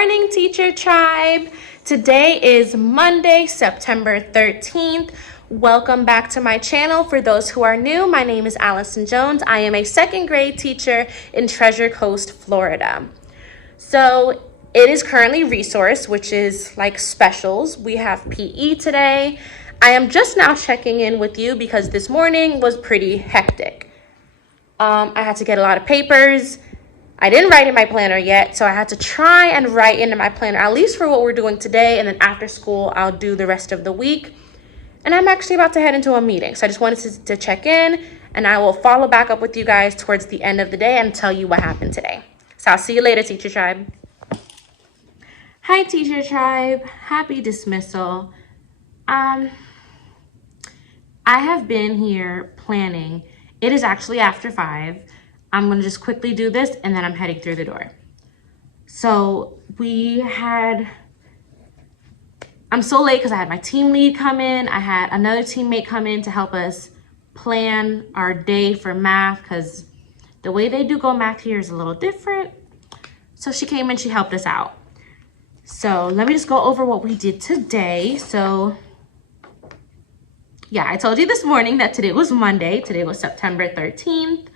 morning, Teacher Tribe. Today is Monday, September 13th. Welcome back to my channel. For those who are new, my name is Allison Jones. I am a second grade teacher in Treasure Coast, Florida. So it is currently resource, which is like specials. We have PE today. I am just now checking in with you because this morning was pretty hectic. I had to get a lot of papers. I didn't write in my planner yet, so I had to try and write into my planner, at least for what we're doing today, and then after school, I'll do the rest of the week. And I'm actually about to head into a meeting, so I just wanted to check in, and I will follow back up with you guys towards the end of the day and tell you what happened today. So I'll see you later, Teacher Tribe. Hi, Teacher Tribe. Happy dismissal. I have been here planning. It is actually after 5. I'm going to just quickly do this and then I'm heading through the door. So I'm so late because I had my team lead come in. I had another teammate come in to help us plan our day for math because the way they do Go Math here is a little different. So she came and she helped us out. So let me just go over what we did today. So yeah, I told you this morning that today was Monday. Today was September 13th.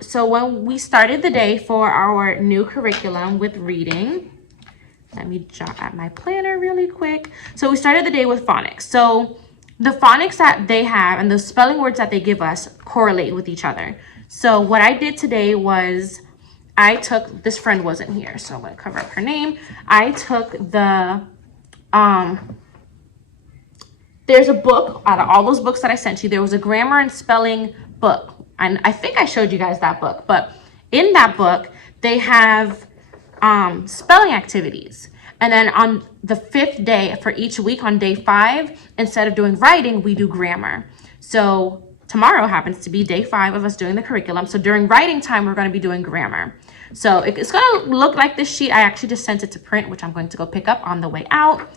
So when we started the day for our new curriculum with reading, let me jot at my planner really quick. So we started the day with phonics. So the phonics that they have and the spelling words that they give us correlate with each other. So what I did today was this friend wasn't here, so I'm going to cover up her name. I took there's a book out of all those books that I sent you. There was a grammar and spelling book. And I think I showed you guys that book, but in that book, they have spelling activities. And then on the 5th day for each week on day 5, instead of doing writing, we do grammar. So tomorrow happens to be day 5 of us doing the curriculum. So during writing time, we're going to be doing grammar. So it's going to look like this sheet. I actually just sent it to print, which I'm going to go pick up on the way out.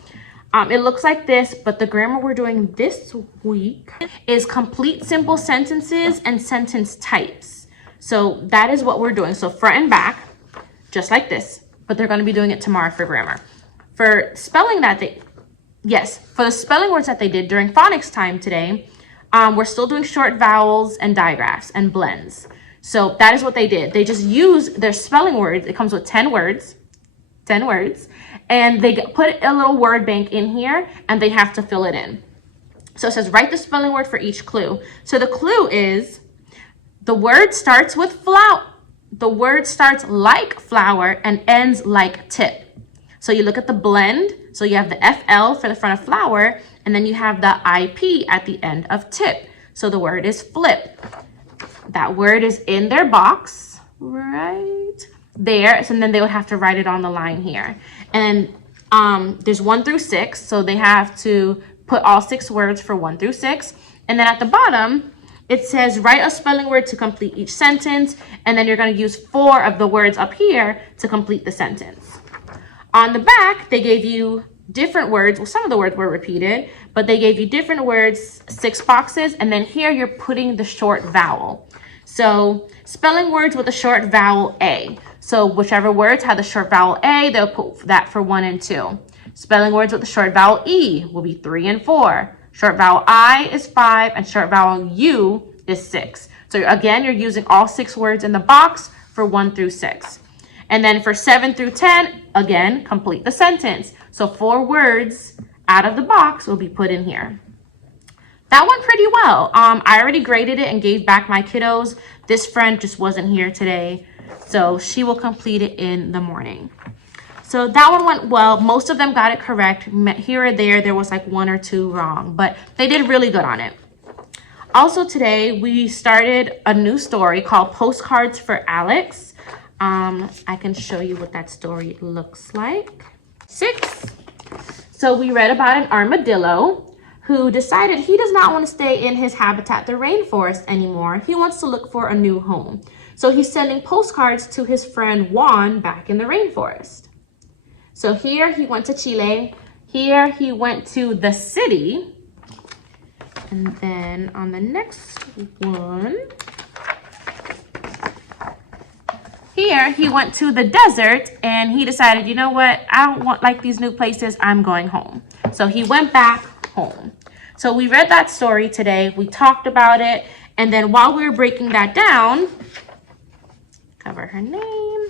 It looks like this, but the grammar we're doing this week is complete simple sentences and sentence types. So that is what we're doing. So front and back, just like this, but they're going to be doing it tomorrow for grammar. For spelling for the spelling words that they did during phonics time today, we're still doing short vowels and digraphs and blends. So that is what they did. They just use their spelling words. It comes with 10 words. And they put a little word bank in here and they have to fill it in. So it says write the spelling word for each clue. So the clue is the word starts with flower. The word starts like flower and ends like tip. So you look at the blend. So you have the FL for the front of flower and then you have the IP at the end of tip. So the word is flip. That word is in their box right there. So then they would have to write it on the line here. And there's 1 through 6. So they have to put all 6 words for 1 through 6. And then at the bottom, it says write a spelling word to complete each sentence. And then you're going to use 4 of the words up here to complete the sentence. On the back, they gave you different words. Well, some of the words were repeated, but they gave you different words, 6 boxes. And then here you're putting the short vowel. So spelling words with a short vowel A. So whichever words have the short vowel A, they'll put that for 1 and 2. Spelling words with the short vowel E will be 3 and 4. Short vowel I is 5 and short vowel U is 6. So again, you're using all 6 words in the box for 1 through 6. And then for 7 through 10, again, complete the sentence. So 4 words out of the box will be put in here. That went pretty well. I already graded it and gave back my kiddos. This friend just wasn't here today, so she will complete it in the morning. So that one went well. Most of them got it correct. Here or there was like 1 or 2 wrong, but they did really good on it. Also today, we started a new story called Postcards for Alex. I can show you what that story looks like. 6. So we read about an armadillo who decided he does not want to stay in his habitat, the rainforest, anymore. He wants to look for a new home. So he's sending postcards to his friend Juan back in the rainforest. So here he went to Chile. Here he went to the city. And then on the next one, he here he went to the desert and he decided, you know what, I don't want like these new places, I'm going home. So he went back home. So we read that story today, we talked about it, and then while we were breaking that down, cover her name,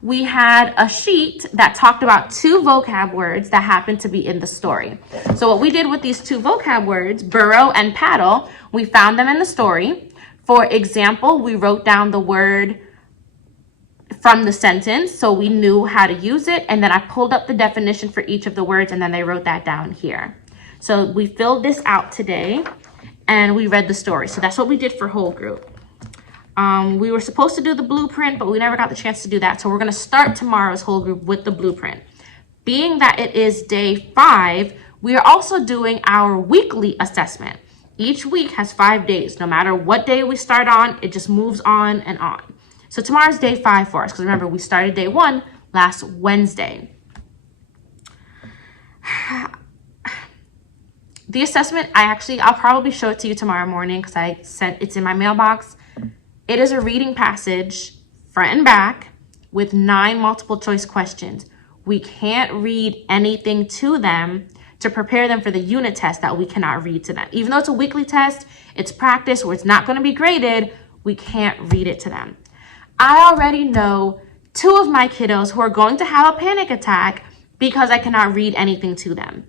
we had a sheet that talked about 2 vocab words that happened to be in the story. So what we did with these 2 vocab words, burrow and paddle, we found them in the story. For example, we wrote down the word from the sentence so we knew how to use it, and then I pulled up the definition for each of the words, and then they wrote that down here. So we filled this out today and we read the story. So that's what we did for whole group. We were supposed to do the blueprint, but we never got the chance to do that. So we're going to start tomorrow's whole group with the blueprint. Being that it is day 5, we are also doing our weekly assessment. Each week has 5 days. No matter what day we start on, it just moves on and on. So tomorrow's day 5 for us, because remember, we started day 1 last Wednesday. The assessment, I'll probably show it to you tomorrow morning because it's in my mailbox. It is a reading passage, front and back, with 9 multiple choice questions. We can't read anything to them to prepare them for the unit test that we cannot read to them. Even though it's a weekly test, it's practice where it's not going to be graded, we can't read it to them. I already know 2 of my kiddos who are going to have a panic attack because I cannot read anything to them.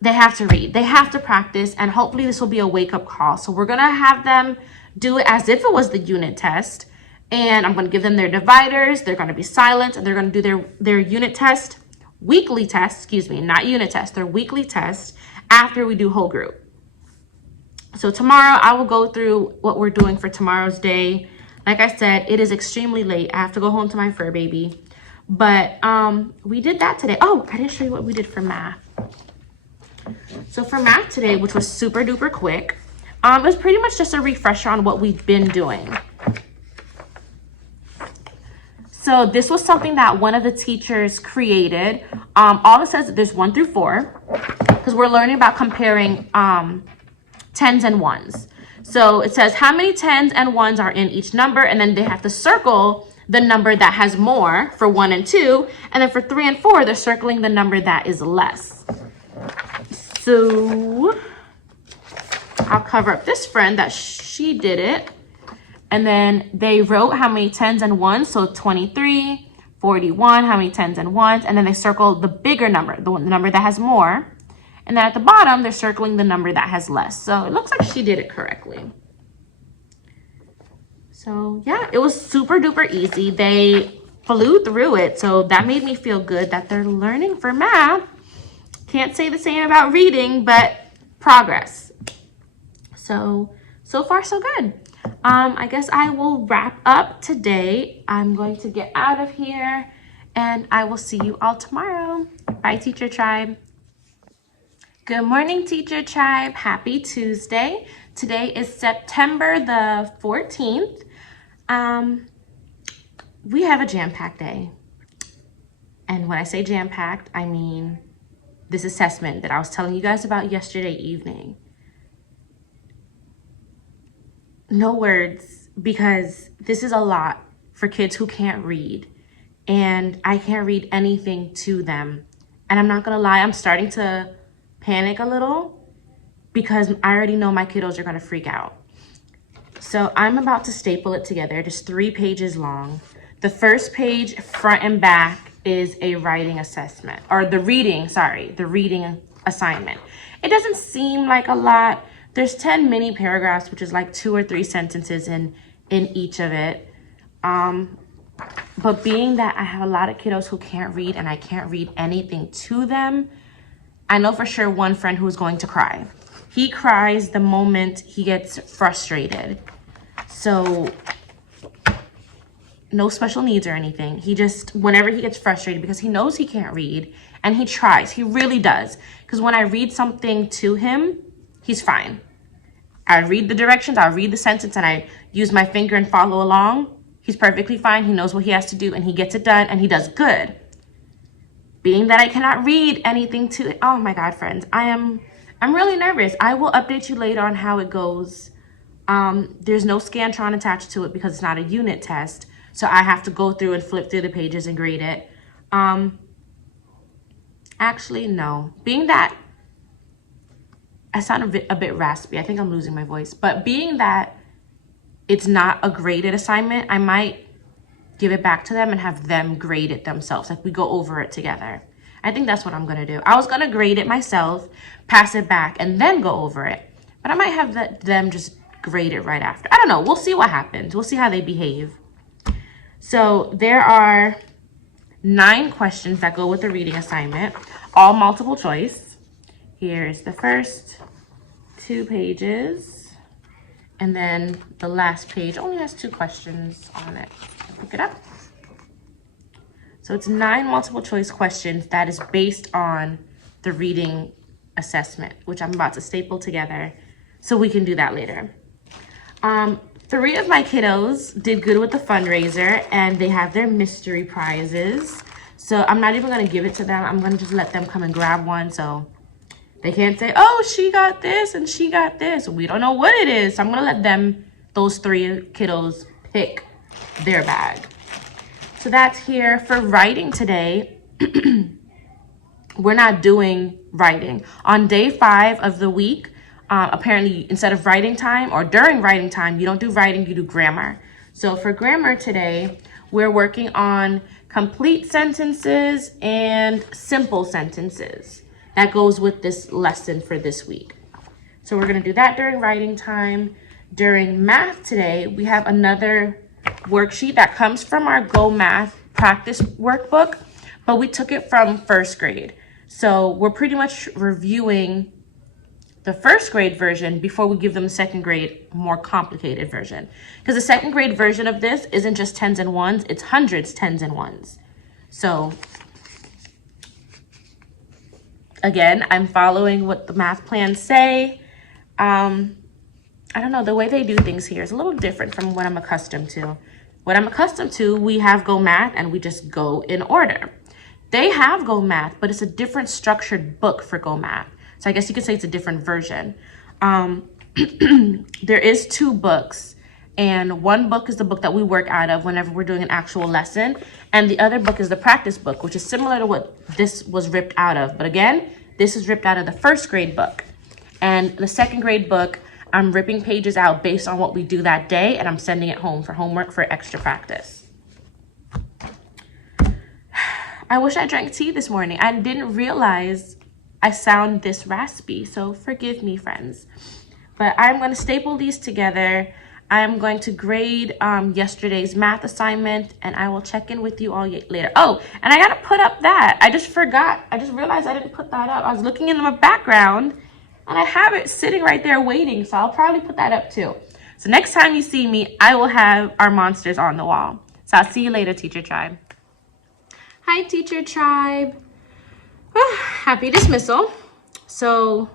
They have to read, they have to practice, and hopefully this will be a wake-up call. So we're gonna have them do it as if it was the unit test, and I'm gonna give them their dividers, they're gonna be silent, and they're gonna do their unit test, weekly test, not unit test, their weekly test after we do whole group. So tomorrow I will go through what we're doing for tomorrow's day. Like I said, it is extremely late. I have to go home to my fur baby, but we did that today. Oh, I didn't show you what we did for math. So for math today, which was super duper quick, it was pretty much just a refresher on what we've been doing. So this was something that one of the teachers created. All it says is there's 1 through 4, because we're learning about comparing 10s and 1s. So it says how many 10s and 1s are in each number, and then they have to circle the number that has more for 1 and 2, and then for 3 and 4, they're circling the number that is less. So I'll cover up this friend that she did it. And then they wrote how many 10s and 1s. So 23, 41, how many 10s and 1s. And then they circled the bigger number, the number that has more. And then at the bottom, they're circling the number that has less. So it looks like she did it correctly. So yeah, it was super duper easy. They flew through it. So that made me feel good that they're learning for math. Can't say the same about reading, but progress. So far so good. I guess I will wrap up today. I'm going to get out of here and I will see you all tomorrow. Bye, Teacher Tribe. Good morning, Teacher Tribe. Happy Tuesday. Today is September the 14th. We have a jam-packed day. And when I say jam-packed, I mean this assessment that I was telling you guys about yesterday evening. No words, because this is a lot for kids who can't read, and I can't read anything to them. And I'm not gonna lie, I'm starting to panic a little because I already know my kiddos are gonna freak out. So I'm about to staple it together. It is 3 pages long. The first page, front and back, is a writing assessment, or the reading assignment. It doesn't seem like a lot. There's 10 mini paragraphs, which is like 2 or 3 sentences in each of it. But being that I have a lot of kiddos who can't read and I can't read anything to them, I know for sure one friend who is going to cry. He cries the moment he gets frustrated. So no special needs or anything. He just, whenever he gets frustrated, because he knows he can't read, and he tries, he really does. Because when I read something to him, he's fine. I read the directions, I'll read the sentence, and I use my finger and follow along. He's perfectly fine, he knows what he has to do, and he gets it done, and he does good. Being that I cannot read anything to, oh my God, friends, I'm really nervous. I will update you later on how it goes There's no Scantron attached to it because it's not a unit test. So I have to go through and flip through the pages and grade it. Actually, no. Being that I sound a bit raspy, I think I'm losing my voice. But being that it's not a graded assignment, I might give it back to them and have them grade it themselves. Like we go over it together. I think that's what I'm gonna do. I was gonna grade it myself, pass it back, and then go over it. But I might have them just grade it right after. I don't know. We'll see what happens. We'll see how they behave. So there are 9 questions that go with the reading assignment, all multiple choice. Here's the first 2 pages. And then the last page only has 2 questions on it. Pick it up. So it's 9 multiple choice questions that is based on the reading assessment, which I'm about to staple together so we can do that later. 3 of my kiddos did good with the fundraiser and they have their mystery prizes. So I'm not even gonna give it to them. I'm gonna just let them come and grab one so they can't say, oh, she got this and she got this. We don't know what it is. So I'm gonna let them, those 3 kiddos, pick their bag. So that's here. For writing today, we're not doing writing. On day 5 of the week, apparently instead of writing time or during writing time, you don't do writing, you do grammar. So for grammar today, we're working on complete sentences and simple sentences. That goes with this lesson for this week. So we're gonna do that during writing time. During math today, we have another worksheet that comes from our Go Math practice workbook, but we took it from 1st grade. So we're pretty much reviewing the 1st grade version before we give them the 2nd grade more complicated version. Because the 2nd grade version of this isn't just 10s and 1s, it's hundreds, 10s and 1s. So again, I'm following what the math plans say. I don't know, the way they do things here is a little different from what I'm accustomed to. What I'm accustomed to, we have Go Math and we just go in order. They have Go Math, but it's a different structured book for Go Math. So I guess you could say it's a different version. There is 2 books, and one book is the book that we work out of whenever we're doing an actual lesson, and the other book is the practice book, which is similar to what this was ripped out of. But again, this is ripped out of the 1st grade book. And the 2nd grade book, I'm ripping pages out based on what we do that day, and I'm sending it home for homework for extra practice. I wish I drank tea this morning. I didn't realize I sound this raspy, so forgive me, friends. But I'm going to staple these together. I'm going to grade yesterday's math assignment, and I will check in with you all later. Oh, and I got to put up that. I just forgot. I just realized I didn't put that up. I was looking in my background, and I have it sitting right there waiting, so I'll probably put that up too. So next time you see me, I will have our monsters on the wall. So I'll see you later, Teacher Tribe. Hi, Teacher Tribe. Happy dismissal. So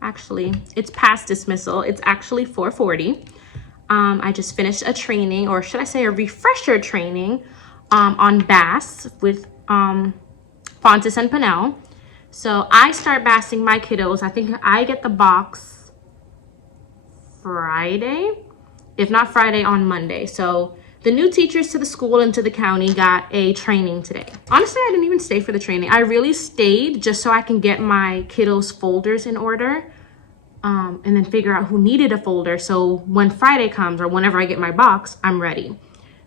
actually, it's past dismissal. It's actually 4:40. I just finished a training, or should I say a refresher training, on bass with Fontes and Pinnell. So I start bassing my kiddos. I think I get the box Friday, if not Friday, on Monday. So the new teachers to the school and to the county got a training today. Honestly, I didn't even stay for the training. I really stayed just so I can get my kiddos' folders in order, and then figure out who needed a folder. So when Friday comes, or whenever I get my box, I'm ready.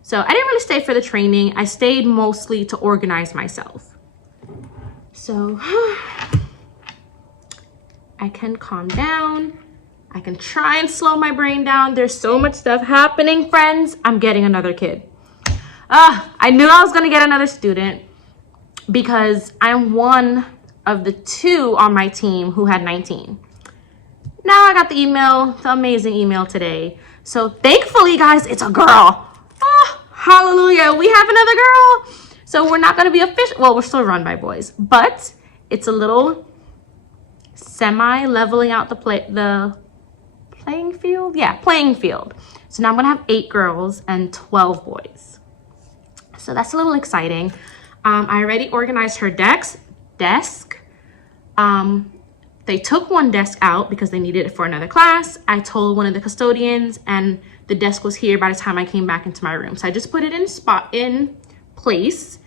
So I didn't really stay for the training. I stayed mostly to organize myself. So I can calm down. I can try and slow my brain down. There's so much stuff happening, friends. I'm getting another kid. I knew I was gonna get another student because I'm one of the 2 on my team who had 19. Now I got the email, the amazing email today. So thankfully, guys, it's a girl. Oh, hallelujah, we have another girl. So we're not gonna be official. Well, we're still run by boys, but it's a little semi-leveling out the playing field? Yeah, playing field. So now I'm gonna have 8 girls and 12 boys. So that's a little exciting. I already organized her desk. they took one desk out because they needed it for another class. I told one of the custodians, and the desk was here by the time I came back into my room. So I just put it in place,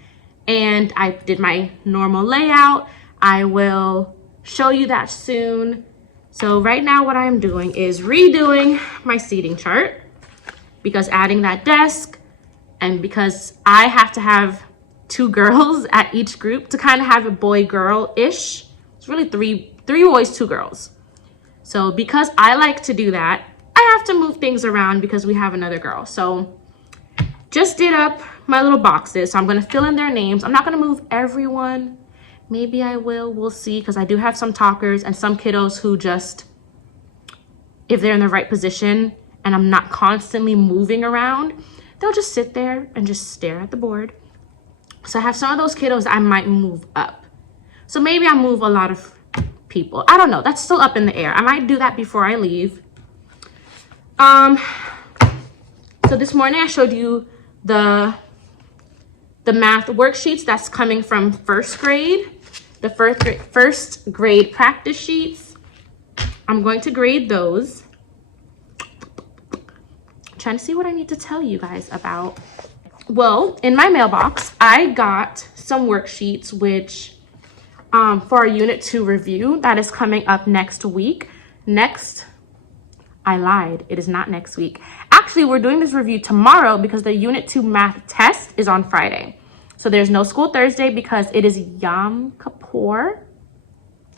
and I did my normal layout. I will show you that soon. So right now what I am doing is redoing my seating chart, because adding that desk, and because I have to have 2 girls at each group to kind of have a boy-girl-ish. It's really three boys, 2 girls. So because I like to do that, I have to move things around because we have another girl. So just did up my little boxes. So I'm going to fill in their names. I'm not going to move everyone. Maybe I will. We'll see, because I do have some talkers and some kiddos who just, if they're in the right position and I'm not constantly moving around, they'll just sit there and just stare at the board. So I have some of those kiddos I might move up. So maybe I move a lot of people. I don't know. That's still up in the air. I might do that before I leave. So this morning I showed you the math worksheets that's coming from first grade, the first grade practice sheets. I'm going to grade those. I'm trying to see what I need to tell you guys about. Well, in my mailbox, I got some worksheets, which for our Unit 2 review that is coming up next week. I lied. It is not next week. Actually, we're doing this review tomorrow because the Unit 2 math test is on Friday. So there's no school Thursday because it is Yom Kippur.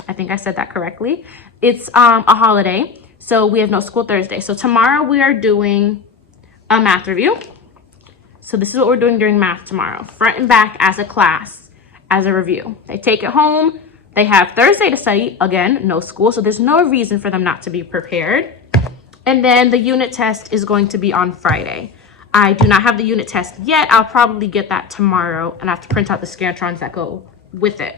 I think I said that correctly. It's a holiday, so we have no school Thursday. So tomorrow we are doing a math review. So this is what we're doing during math tomorrow. Front and back as a class, as a review. They take it home. They have Thursday to study. Again, no school, so there's no reason for them not to be prepared. And then the unit test is going to be on Friday. I do not have the unit test yet. I'll probably get that tomorrow, and I have to print out the Scantrons that go with it.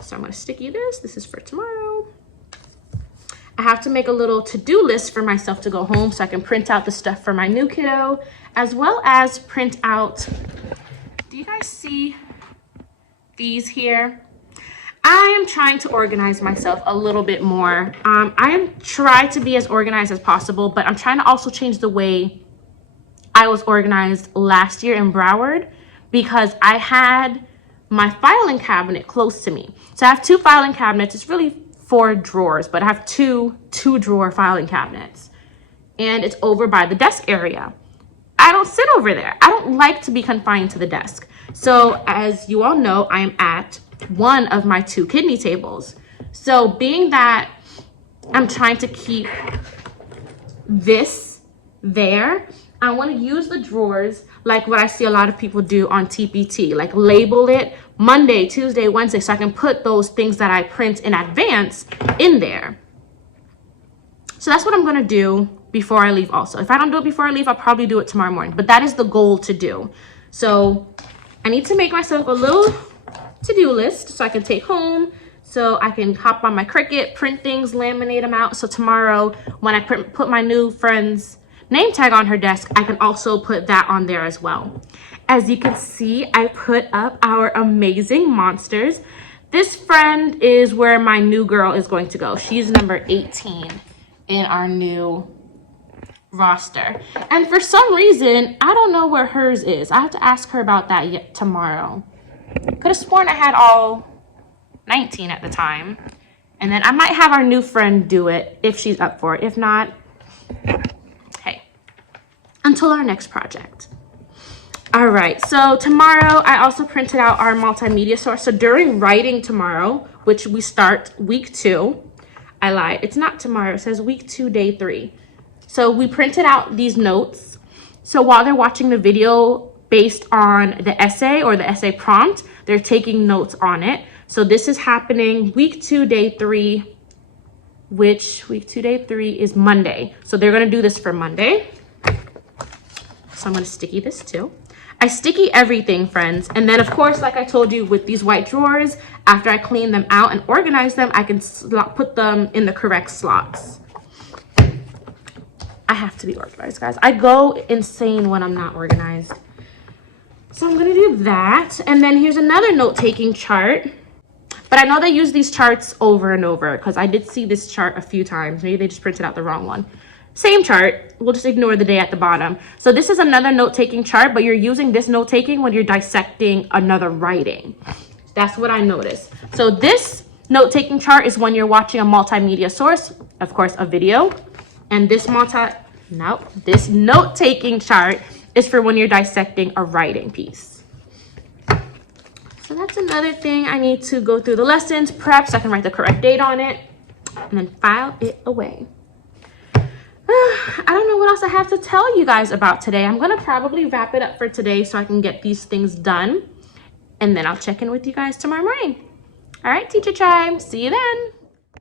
So I'm going to sticky this. This is for tomorrow. I have to make a little to-do list for myself to go home so I can print out the stuff for my new kiddo, as well as print out, do you guys see these here? I am trying to organize myself a little bit more. I am trying to be as organized as possible, but I'm trying to also change the way I was organized last year in Broward, because I had my filing cabinet close to me. So I have 2 filing cabinets. It's really 4 drawers, but I have two drawer filing cabinets, and it's over by the desk area. I don't sit over there. I don't like to be confined to the desk. So as you all know, I am at one of my 2 kidney tables. So being that I'm trying to keep this there, I want to use the drawers like what I see a lot of people do on TPT, like label it Monday, Tuesday, Wednesday, so I can put those things that I print in advance in there. So that's what I'm going to do before I leave also. If I don't do it before I leave, I'll probably do it tomorrow morning, but that is the goal to do. So I need to make myself a little to-do list so I can take home, so I can hop on my Cricut, print things, laminate them out. So tomorrow when I put my new friend's name tag on her desk, I can also put that on there as well. As you can see, I put up our amazing monsters. This friend is where my new girl is going to go. She's number 18 in our new roster. And for some reason, I don't know where hers is. I have to ask her about that yet tomorrow. Could have sworn I had all 19 at the time. And then I might have our new friend do it if she's up for it. If not, hey, until our next project. All right, so tomorrow I also printed out our multimedia source. So during writing tomorrow, which we start week 2, I lied, it's not tomorrow, it says week 2, day 3. So we printed out these notes. So while they're watching the video based on the essay or the essay prompt, they're taking notes on it. So this is happening week 2, day 3, which week 2, day 3 is Monday. So they're gonna do this for Monday. So I'm gonna sticky this too. I sticky everything, friends. And then of course, like I told you with these white drawers, after I clean them out and organize them, I can put them in the correct slots. I have to be organized, guys. I go insane when I'm not organized. So I'm gonna do that. And then here's another note-taking chart But I know they use these charts over and over because I did see this chart a few times. Maybe they just printed out the wrong one. Same chart. We'll just ignore the day at the bottom. So this is another note-taking chart, but you're using this note-taking when you're dissecting another writing. That's what I noticed. So this note-taking chart is when you're watching a multimedia source, of course, a video. And this note-taking chart is for when you're dissecting a writing piece. So that's another thing. I need to go through the lessons, prep, so I can write the correct date on it, and then file it away. I don't know what else I have to tell you guys about today. I'm going to probably wrap it up for today so I can get these things done. And then I'll check in with you guys tomorrow morning. All right, Teacher Tribe. See you then.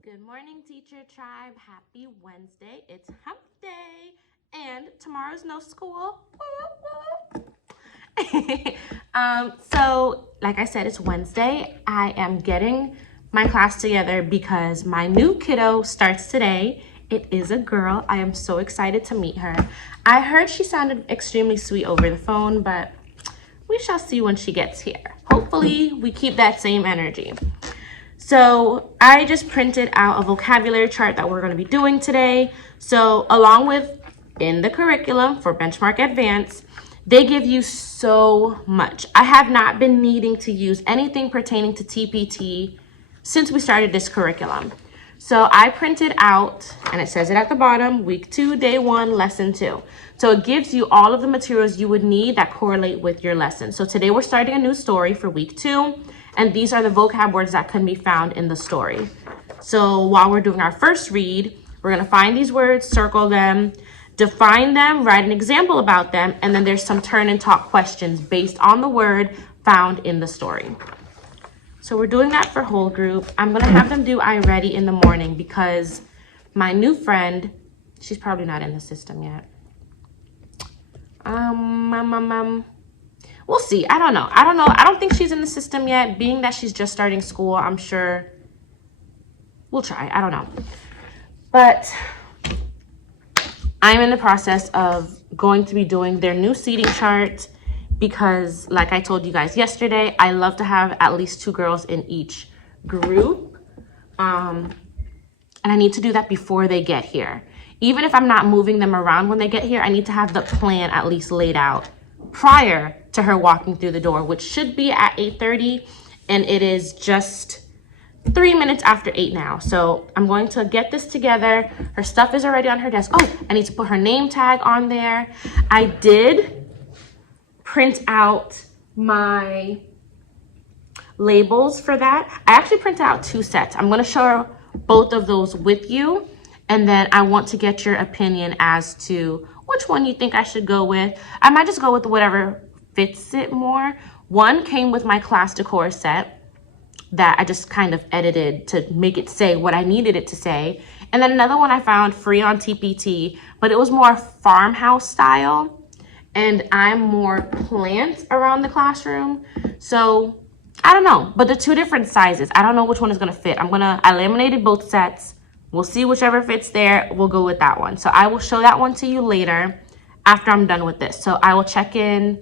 Good morning, Teacher Tribe. Happy Wednesday. It's hump day. And tomorrow's no school. So, like I said, it's Wednesday. I am getting my class together because my new kiddo starts today. It is a girl. I am so excited to meet her. I heard she sounded extremely sweet over the phone, but we shall see when she gets here. Hopefully, we keep that same energy. So I just printed out a vocabulary chart that we're going to be doing today. So along with in the curriculum for Benchmark Advance, they give you so much. I have not been needing to use anything pertaining to TPT since we started this curriculum. So I printed out, and it says it at the bottom, week 2, day 1, lesson 2. So it gives you all of the materials you would need that correlate with your lesson. So today we're starting a new story for week 2, and these are the vocab words that can be found in the story. So while we're doing our first read, we're gonna find these words, circle them, define them, write an example about them, and then there's some turn and talk questions based on the word found in the story. So we're doing that for whole group. I'm going to have them do I Ready in the morning because my new friend, she's probably not in the system yet. We'll see. I don't know. I don't think she's in the system yet. Being that she's just starting school, I'm sure we'll try. I don't know. But I'm in the process of going to be doing their new seating chart because, like I told you guys yesterday, I love to have at least 2 girls in each group. And I need to do that before they get here. Even if I'm not moving them around when they get here, I need to have the plan at least laid out prior to her walking through the door, which should be at 8:30, and it is just 3 minutes after 8 now. So I'm going to get this together. Her stuff is already on her desk. Oh, I need to put her name tag on there. I did print out my labels for that. I actually printed out 2 sets. I'm going to show both of those with you, and then I want to get your opinion as to which one you think I should go with. I might just go with whatever fits it more. One came with my class decor set that I just kind of edited to make it say what I needed it to say. And then another one I found free on TPT, but it was more farmhouse style. And I'm more plant around the classroom. So I don't know, but they're 2 different sizes. I don't know which one is gonna fit. I laminated both sets. We'll see whichever fits there. We'll go with that one. So I will show that one to you later after I'm done with this. So I will check in.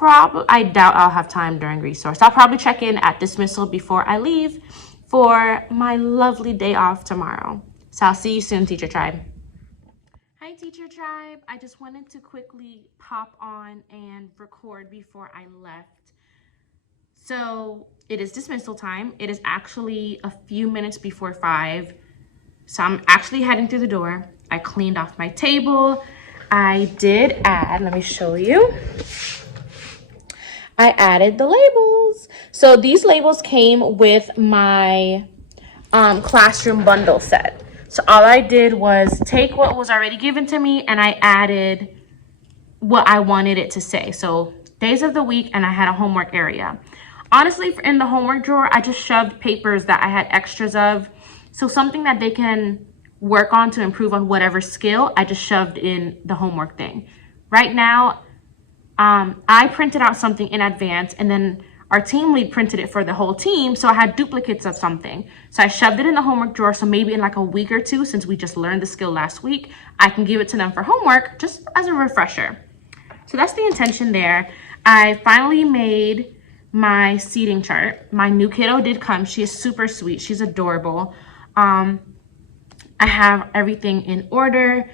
I doubt I'll have time during resource. I'll probably check in at dismissal before I leave for my lovely day off tomorrow. So I'll see you soon, Teacher Tribe. Hi, Teacher Tribe. I just wanted to quickly pop on and record before I left. So it is dismissal time. It is actually a few minutes before 5. So I'm actually heading through the door. I cleaned off my table. I did add, let me show you. I added the labels. So these labels came with my classroom bundle set. So all I did was take what was already given to me and I added what I wanted it to say. So days of the week, and I had a homework area. Honestly, in the homework drawer, I just shoved papers that I had extras of. So something that they can work on to improve on whatever skill, I just shoved in the homework thing. Right now, I printed out something in advance, and then our team lead printed it for the whole team, so I had duplicates of something. So I shoved it in the homework drawer, so maybe in like a week or 2, since we just learned the skill last week, I can give it to them for homework, just as a refresher. So that's the intention there. I finally made my seating chart. My new kiddo did come. She is super sweet. She's adorable. I have everything in order.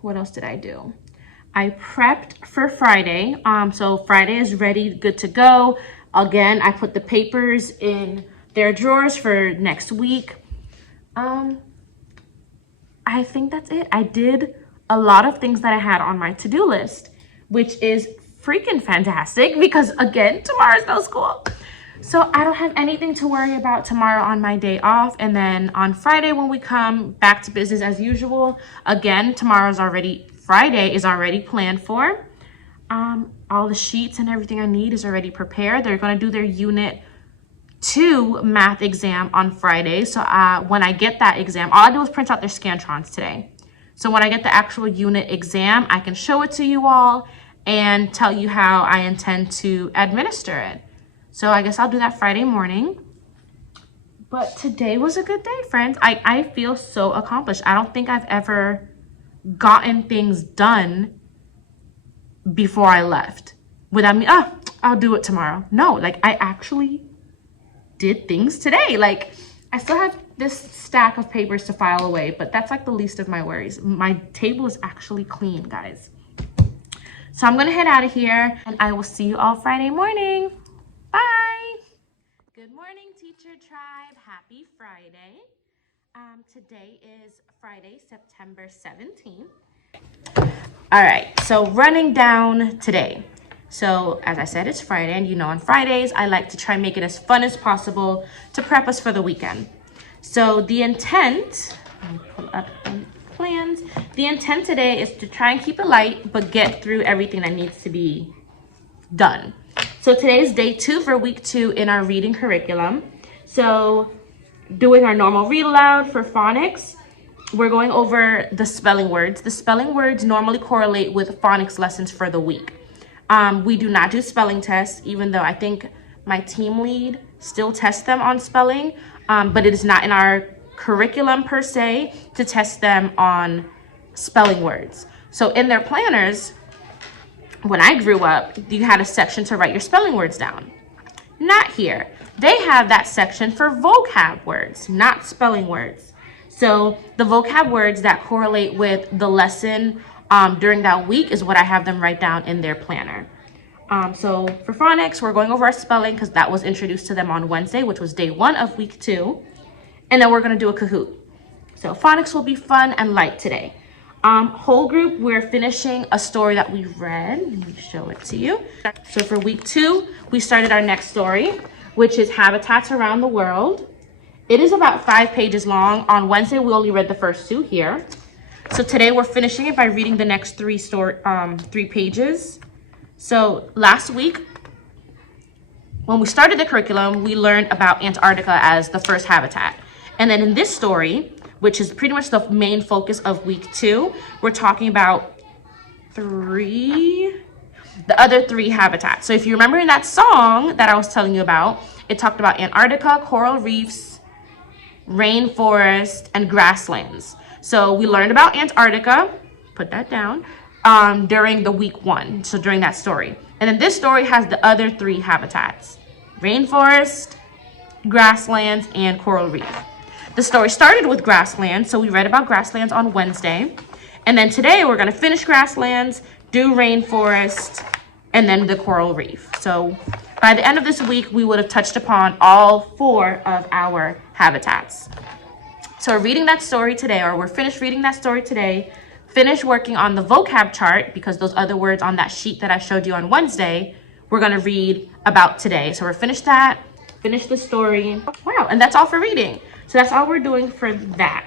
What else did I do? I prepped for Friday. So Friday is ready, good to go. Again, I put the papers in their drawers for next week. I think that's it. I did a lot of things that I had on my to-do list, which is freaking fantastic because again, tomorrow's no school. So I don't have anything to worry about tomorrow on my day off. And then on Friday when we come back to business as usual, again, Friday is already planned for. All the sheets and everything I need is already prepared. They're going to do their unit 2 math exam on Friday. So when I get that exam, all I do is print out their Scantrons today. So when I get the actual unit exam, I can show it to you all and tell you how I intend to administer it. So I guess I'll do that Friday morning. But today was a good day, friends. I feel so accomplished. I don't think I've ever gotten things done before I left without me, I'll do it tomorrow. No, like I actually did things today. Like I still have this stack of papers to file away, but that's like the least of my worries. My table is actually clean, guys. So I'm gonna head out of here and I will see you all Friday morning. Bye. Good morning, Teacher Tribe. Happy Friday. Today is Friday, September 17th. All right, so running down today. So as I said, it's Friday, and you know on Fridays, I like to try and make it as fun as possible to prep us for the weekend. So the intent, let me pull up the plans. The intent today is to try and keep it light, but get through everything that needs to be done. So today is day 2 for week 2 in our reading curriculum. So doing our normal read aloud for phonics. We're going over the spelling words. The spelling words normally correlate with phonics lessons for the week. We do not do spelling tests, even though I think my team lead still tests them on spelling, but it is not in our curriculum per se to test them on spelling words. So in their planners, when I grew up, you had a section to write your spelling words down. Not here. They have that section for vocab words, not spelling words. So the vocab words that correlate with the lesson during that week is what I have them write down in their planner. So for phonics, we're going over our spelling because that was introduced to them on Wednesday, which was day 1 of week 2. And then we're going to do a Kahoot. So phonics will be fun and light today. Whole group, we're finishing a story that we read. Let me show it to you. So for week 2, we started our next story, which is Habitats Around the World. It is about 5 pages long. On Wednesday, we only read the first 2 here. So today we're finishing it by reading the next 3 pages. So last week, when we started the curriculum, we learned about Antarctica as the first habitat. And then in this story, which is pretty much the main focus of week 2, we're talking about the other 3 habitats. So if you remember in that song that I was telling you about, it talked about Antarctica, coral reefs, rainforest, and grasslands. So we learned about Antarctica, put that down, during the week 1, so during that story. And then this story has the other 3 habitats: rainforest, grasslands, and coral reef. The story started with grasslands, so we read about grasslands on Wednesday. And then today we're gonna finish grasslands, do rainforest, and then the coral reef. So by the end of this week, we would have touched upon all 4 of our habitats. So we're reading that story today, or we're finished reading that story today, finished working on the vocab chart, because those other words on that sheet that I showed you on Wednesday, we're gonna read about today. So we're finished that, finished the story. Wow, and that's all for reading. So that's all we're doing for that.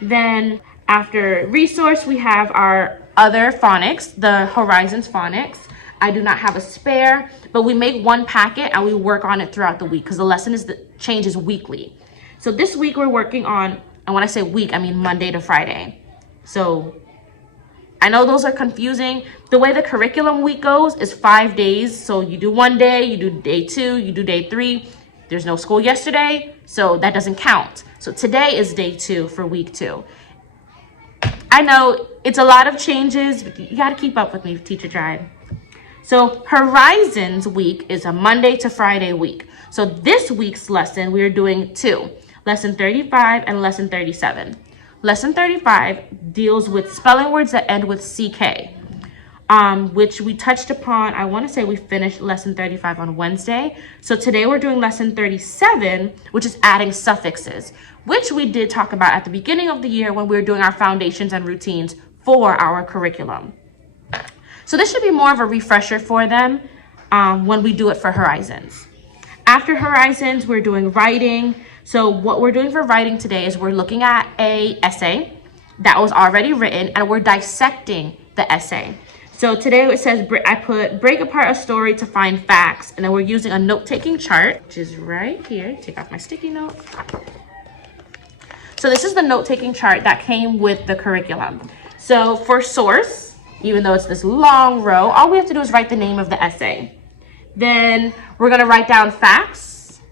Then after resource, we have our other phonics, the Horizons phonics. I do not have a spare, but we make 1 packet and we work on it throughout the week because the lesson changes weekly. So this week we're working on, and when I say week, I mean Monday to Friday. So I know those are confusing. The way the curriculum week goes is 5 days. So you do 1 day, you do day 2, you do day 3. There's no school yesterday, so that doesn't count. So today is day 2 for week 2. I know it's a lot of changes, but you gotta keep up with me, Teacher Tribe. So Horizons week is a Monday to Friday week. So this week's lesson, we are doing two, lesson 35 and lesson 37. Lesson 35 deals with spelling words that end with CK, which we touched upon. I want to say we finished lesson 35 on Wednesday. So today we're doing lesson 37, which is adding suffixes, which we did talk about at the beginning of the year when we were doing our foundations and routines for our curriculum. So this should be more of a refresher for them when we do it for Horizons. After Horizons, we're doing writing. So what we're doing for writing today is we're looking at an essay that was already written and we're dissecting the essay. So today it says, I put break apart a story to find facts, and then we're using a note-taking chart, which is right here. Take off my sticky note. So this is the note-taking chart that came with the curriculum. So for source, even though it's this long row, all we have to do is write the name of the essay. Then we're gonna write down facts.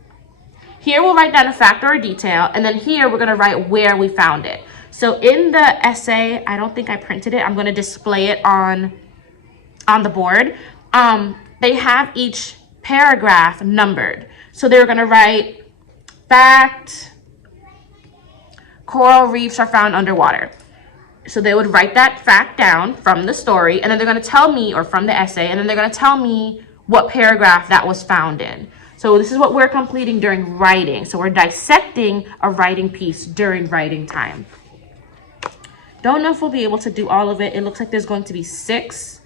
Here we'll write down a fact or a detail, and then here we're gonna write where we found it. So in the essay, I don't think I printed it. I'm gonna display it on the board. They have each paragraph numbered. So they're gonna write fact, coral reefs are found underwater. So they would write that fact down from the story, and then they're gonna tell me, or from the essay, and then they're gonna tell me what paragraph that was found in. So this is what we're completing during writing. So we're dissecting a writing piece during writing time. Don't know if we'll be able to do all of it. It looks like there's going to be 6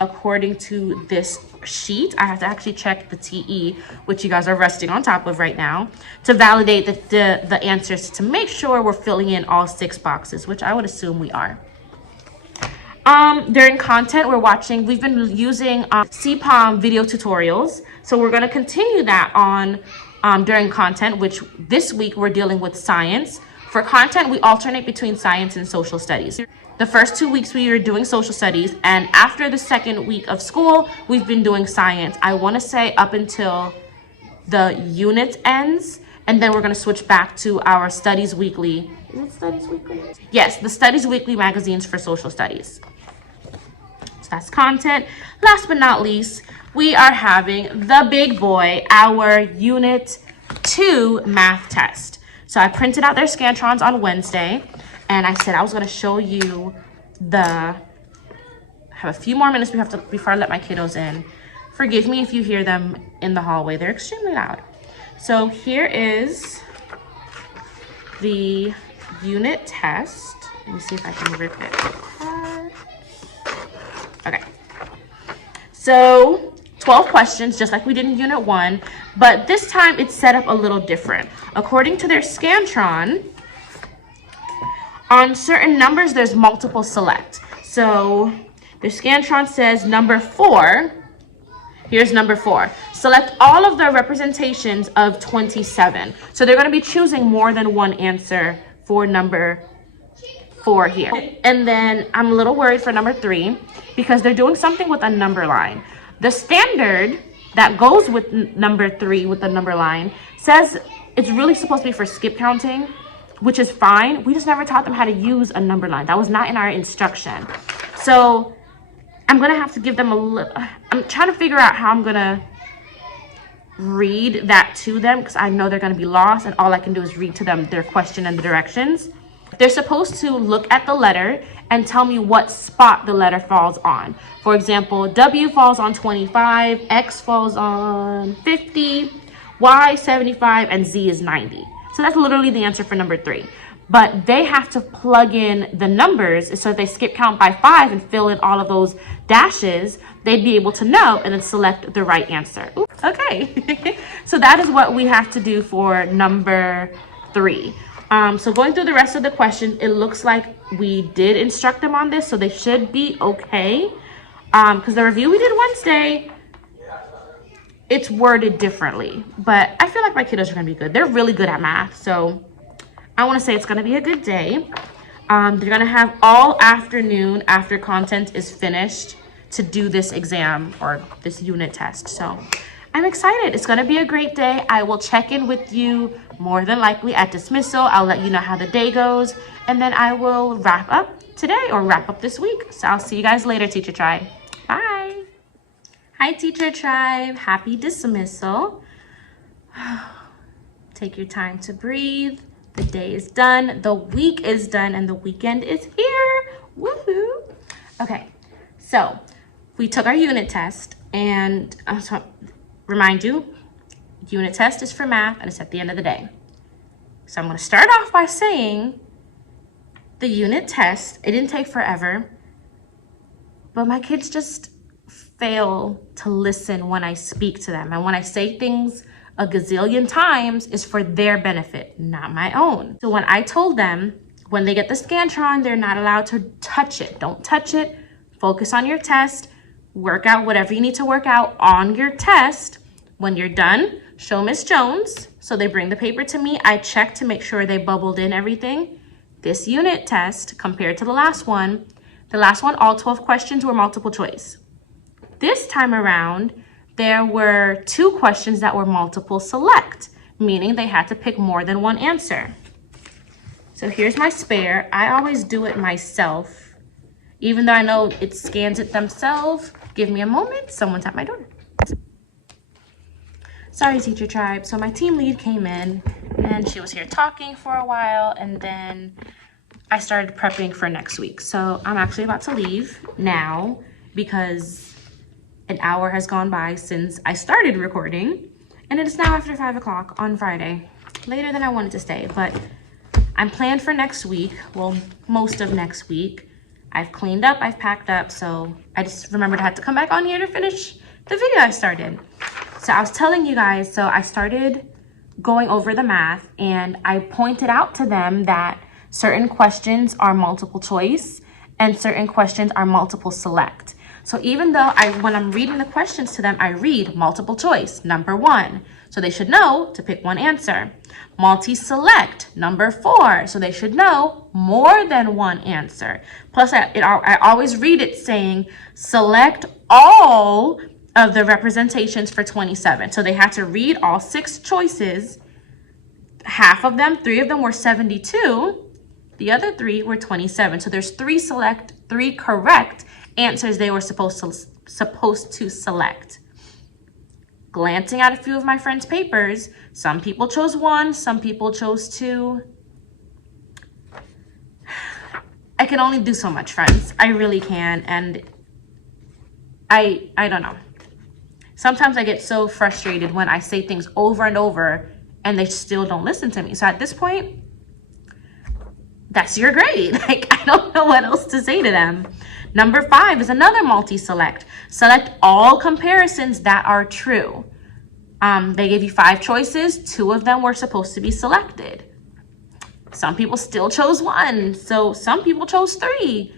according to this sheet. I have to actually check the TE, which you guys are resting on top of right now, to validate the answers, to make sure we're filling in all 6 boxes, which I would assume we are. During content, we've been using CPOM video tutorials. So we're gonna continue that on during content, which this week we're dealing with science. For content, we alternate between science and social studies. The first 2 weeks we are doing social studies, and after the second week of school, we've been doing science. I wanna say up until the unit ends, and then we're gonna switch back to our Studies Weekly. Is it Studies Weekly? Yes, the Studies Weekly magazines for social studies. So that's content. Last but not least, we are having the big boy, our Unit 2 math test. So I printed out their Scantrons on Wednesday, and I said I was gonna show you I have a few more minutes before I let my kiddos in. Forgive me if you hear them in the hallway. They're extremely loud. So here is the unit test. Let me see if I can rip it apart. Okay. So 12 questions, just like we did in Unit 1, but this time it's set up a little different. According to their Scantron, on certain numbers, there's multiple select. So their Scantron says number 4, here's number 4. Select all of the representations of 27. So they're gonna be choosing more than one answer for number 4 here. And then I'm a little worried for number 3 because they're doing something with a number line. The standard that goes with number 3 with the number line says it's really supposed to be for skip counting, which is fine. We just never taught them how to use a number line. That was not in our instruction. So I'm gonna have to give them I'm trying to figure out how I'm gonna read that to them because I know they're gonna be lost, and all I can do is read to them their question and the directions. They're supposed to look at the letter and tell me what spot the letter falls on. For example, W falls on 25, X falls on 50, Y 75, and Z is 90. So that's literally the answer for number 3. But they have to plug in the numbers, so if they skip count by 5 and fill in all of those dashes, they'd be able to know and then select the right answer. Oops, okay. So that is what we have to do for number 3. So going through the rest of the questions, it looks like we did instruct them on this, so they should be okay. Because the review we did Wednesday, it's worded differently, but I feel like my kiddos are gonna be good. They're really good at math, so I wanna say it's gonna be a good day. They're gonna have all afternoon after content is finished to do this exam or this unit test. So I'm excited. It's gonna be a great day. I will check in with you more than likely at dismissal. I'll let you know how the day goes, and then I will wrap up today or wrap up this week. So I'll see you guys later, Teacher Tribe. Bye. Hi, Teacher Tribe. Happy dismissal. Take your time to breathe. The day is done, the week is done, and the weekend is here. Woohoo! Okay, so we took our unit test, and remind you, unit test is for math, and it's at the end of the day. So I'm going to start off by saying the unit test, it didn't take forever, but my kids just fail to listen when I speak to them. And when I say things a gazillion times, is for their benefit, not my own. So when I told them, when they get the Scantron, they're not allowed to touch it. Don't touch it. Focus on your test. Work out whatever you need to work out on your test. When you're done, show Miss Jones. So they bring the paper to me. I check to make sure they bubbled in everything. This unit test, compared to the last one, all 12 questions were multiple choice. This time around, there were 2 questions that were multiple select, meaning they had to pick more than one answer. So here's my spare. I always do it myself, even though I know it scans it themselves. Give me a moment. Someone's at my door. Sorry, Teacher Tribe. So my team lead came in, and she was here talking for a while, and then I started prepping for next week. So I'm actually about to leave now because an hour has gone by since I started recording, and it is now after 5 o'clock on Friday. Later than I wanted to stay, but I'm planned for next week. Well, most of next week. I've cleaned up, I've packed up, so I just remembered I had to come back on here to finish the video I started. So I was telling you guys, so I started going over the math, and I pointed out to them that certain questions are multiple choice and certain questions are multiple select. So even though when I'm reading the questions to them, I read multiple choice, number 1. So they should know to pick one answer. Multi-select, number 4. So they should know more than one answer. Plus, I always read it saying, select all of the representations for 27. So they had to read all 6 choices. Half of them, 3 of them were 72. The other 3 were 27. So there's 3 correct answers they were supposed to select. Glancing at a few of my friends' papers, some people chose 1, some people chose 2. I can only do so much, friends. I really can, and I don't know. Sometimes I get so frustrated when I say things over and over and they still don't listen to me. So at this point, that's your grade. Like, I don't know what else to say to them. Number 5 is another multi-select. Select all comparisons that are true. They gave you 5 choices. 2 of them were supposed to be selected. Some people still chose 1. So some people chose 3.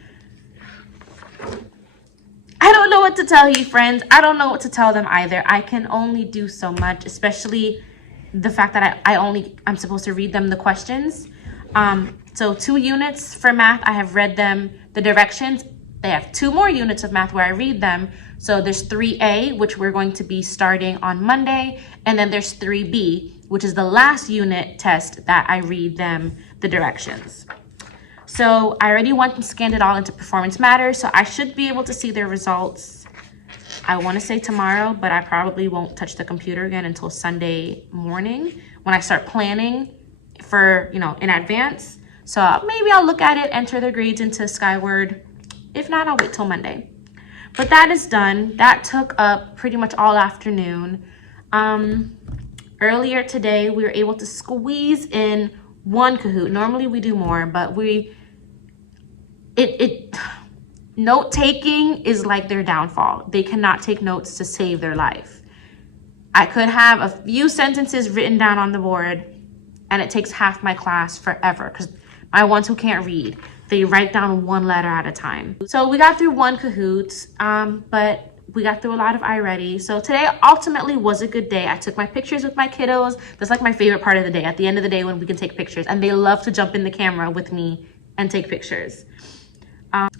I don't know what to tell you, friends. I don't know what to tell them either. I can only do so much, especially the fact that I'm supposed to read them the questions. So 2 units for math, I have read them the directions. They have 2 more units of math where I read them. So there's 3A, which we're going to be starting on Monday. And then there's 3B, which is the last unit test that I read them the directions. So I already went and scanned it all into Performance Matters. So I should be able to see their results. I want to say tomorrow, but I probably won't touch the computer again until Sunday morning when I start planning for, in advance. So maybe I'll look at it, enter their grades into Skyward. If not, I'll wait till Monday. But that is done. That took up pretty much all afternoon. Earlier today, we were able to squeeze in 1 Kahoot. Normally we do more, but note taking is like their downfall. They cannot take notes to save their life. I could have a few sentences written down on the board, and it takes half my class forever because my ones who can't read, they write down 1 letter at a time. So we got through 1 Kahoot, but we got through a lot of iReady. So today ultimately was a good day. I took my pictures with my kiddos. That's like my favorite part of the day, at the end of the day when we can take pictures. And they love to jump in the camera with me and take pictures.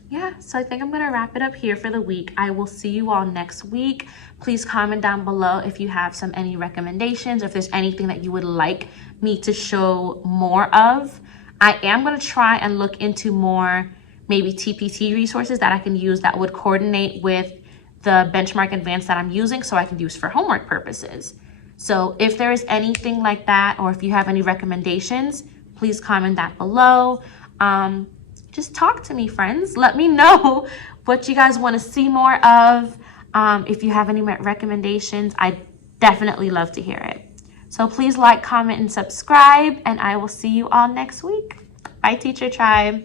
Yeah, so I think I'm gonna wrap it up here for the week. I will see you all next week. Please comment down below if you have any recommendations, or if there's anything that you would like me to show more of. I am gonna try and look into more maybe TPT resources that I can use that would coordinate with the benchmark advanced that I'm using so I can use for homework purposes. So if there is anything like that, or if you have any recommendations, please comment that below. Just talk to me, friends. Let me know what you guys want to see more of. If you have any recommendations, I'd definitely love to hear it. So please like, comment, and subscribe, and I will see you all next week. Bye, Teacher Tribe.